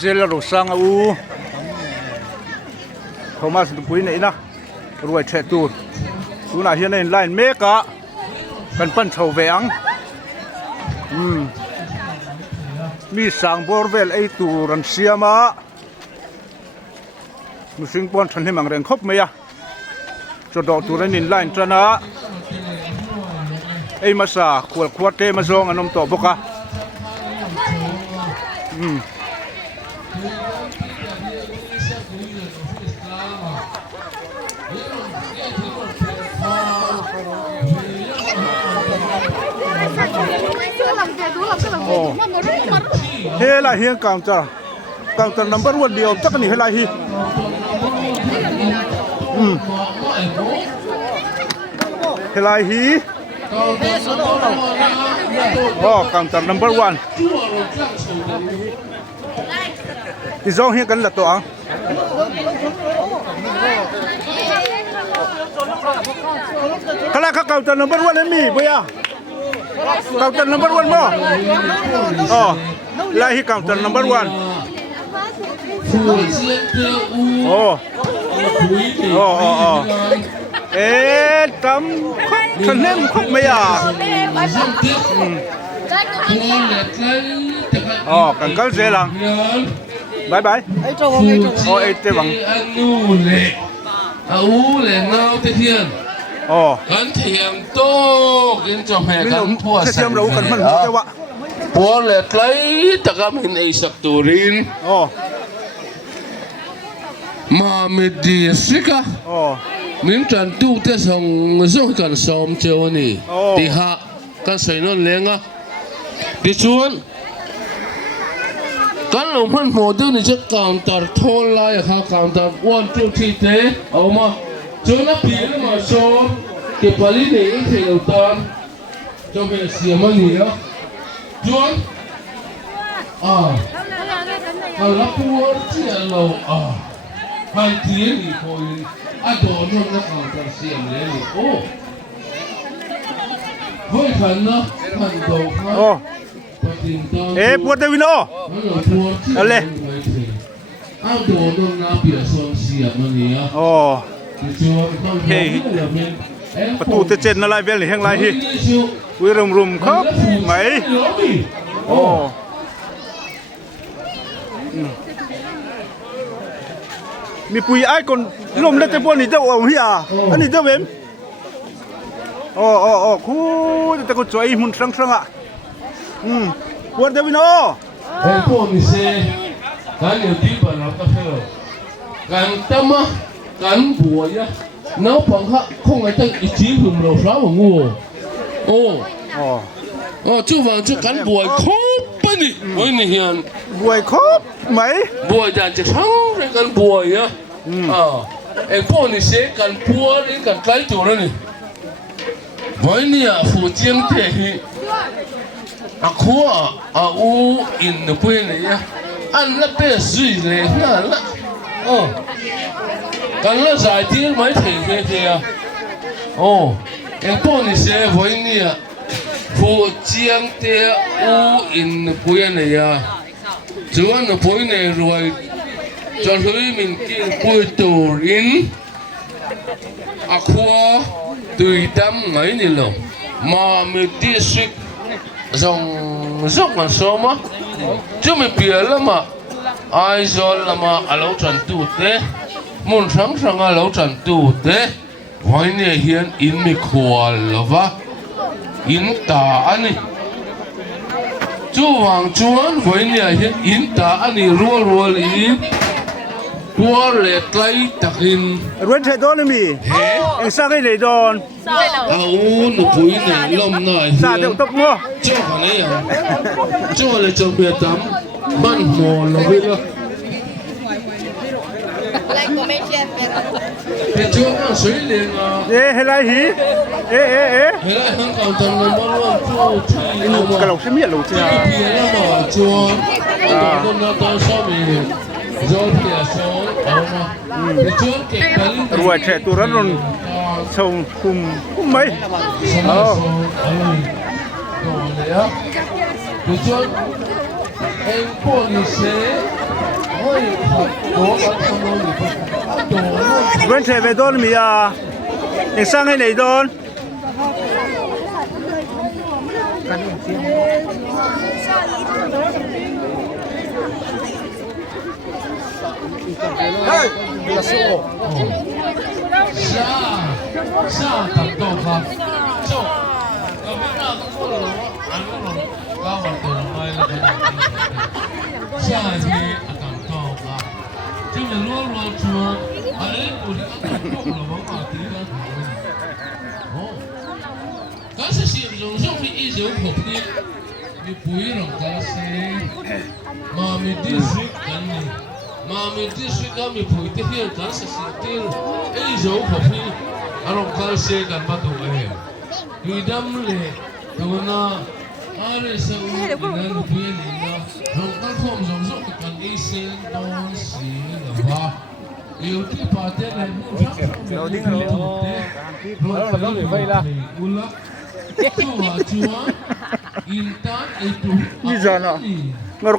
Zela ro sang u Thomas pui nei na ruai the tu na hian in line meka kan pan chho ve ang mi sang borvel ei tu ran siama musing pon than himang reng khop meya cho do tu ran in line trana ei masa khwal khwate ma zong anom to boka he la hian counter number 1 dio tak ni he la hi he la hi counter number 1 izong hi kan la to ang kala ka counter number 1 mi boya counter number 1 mo lahi counter number 1 tam khóc thần nem khóc mày cần câu dễ lắm bye bye ấy thế bằngกันเทียมโต้กินจอมแห่กันพัวใส่พัวเล็ดไหลตะกำหินไอสักตูรินมาไม่ดีสิกะมินจันตู้เตส่งกันซ้อมเจ้านี่ตีหะกันใส่นนเลี้ยงอ่ะดิชวนกันลงพันโมเดลนี่จะการตัดโทนไล่ค่ะการตัดวันจุดที่เตะเอามาจนนับปีนมาซ้อมเก็บผลิตเองเสียตันจนเป็นเสียมันเหนียวจนรับผู้ที่เราให้ที่นี่คอยโดนน้องนักข่าวตัดเสียมเลยนี่โอ้เฮ้ยขันนะขันโดนปวดเดวินอะไรโดนน้องนับเปียส่วนเสียมันเหนียวเฮ้ยประตูเจนอะไรเวลหรือแห่งไรฮีวิรุมครับไหมมีปุยไอ้คนลมได้จะพวกนี้เจ้าเอาพี่อันนี้เจ้าเวมคู่แต่ก็จ่อยมุนสังอ่ะปวดเดวินเฮ้ยพวกนี้เซ่การอยู่ที่บ้านเราก็เท่าการตั้มกันบัวยะน้องพังฮะคงไอ้ตั้งอีจีหุ่นเราสาวงูจู่ฟังจู่กันบัวครบปะนี่โอ้ยนี่เฮียนบัวครบไหมบัวจะทั้งเรื่องกันบัวยะไอ้พวกนี้เสียกันบัวนี่กันไกลตัวนั่นนี่วันนี้福建的ขัวอูอินเพื่อนเลยอะอันนั้นเป็น水เลยนั่นละกันละสายที่ไม่ถึงแค่ไอ้พวกนี้เสียวันนี้福建的อูอินเพื่อนเลยอะจวนเพื่อนเลยรวยจนเลยมินกินปุยตูรินขัวตุยดำไงนี่หรอมาไม่ดีสิzong mà số mà chứ mình bịa lắm mà ai rồi là mà ở lâu trần tu thế muốn sáng sáng ở lâu trần tu thế vậy này hiện in mi khua là va in ta anh ấy chú hoàng chuan vậy này hiện in ta anh ấy rùa in rùa lệ lấy đặc hình rùa thế đó này mi anh sang cái này đòn nó bụi này lom này sao được tóc mua cho cái này à cho lại cho biệt tắm ban mò là biết đó cái chỗ nó suy liền à hay là hí hay là hàng cầu tầng nó bao luôn cho cái lẩu xem miệng lẩu chứ à nó cho nó tao sao mình rồi thì số cái chỗ cái rồi trẻ tụi nó luôn sông cùng mấy em có như thế ôi thật đó có thằng nó bị bắt đồ เว้นเทไปโดนมีอ่ะเองสร้างให้ไหนโดน 下等到他就没让他过了俺们刚好等来了下一天等到他这个罗说哎我这个动了我把这个哦但是形容上是一手口碑你不让他写妈咪的水干你妈咪的水干你不会的但是写的一手口碑Arong kalse kan batu eh. Hidam le, kawana are sa ulan buye nina. Rong kalfom zomzom kan isen don si lava. Iuti pate le mu jang. Loading le. Rong le vai la. Ula. Chua chua. Intan itu. Ni jana. Ngor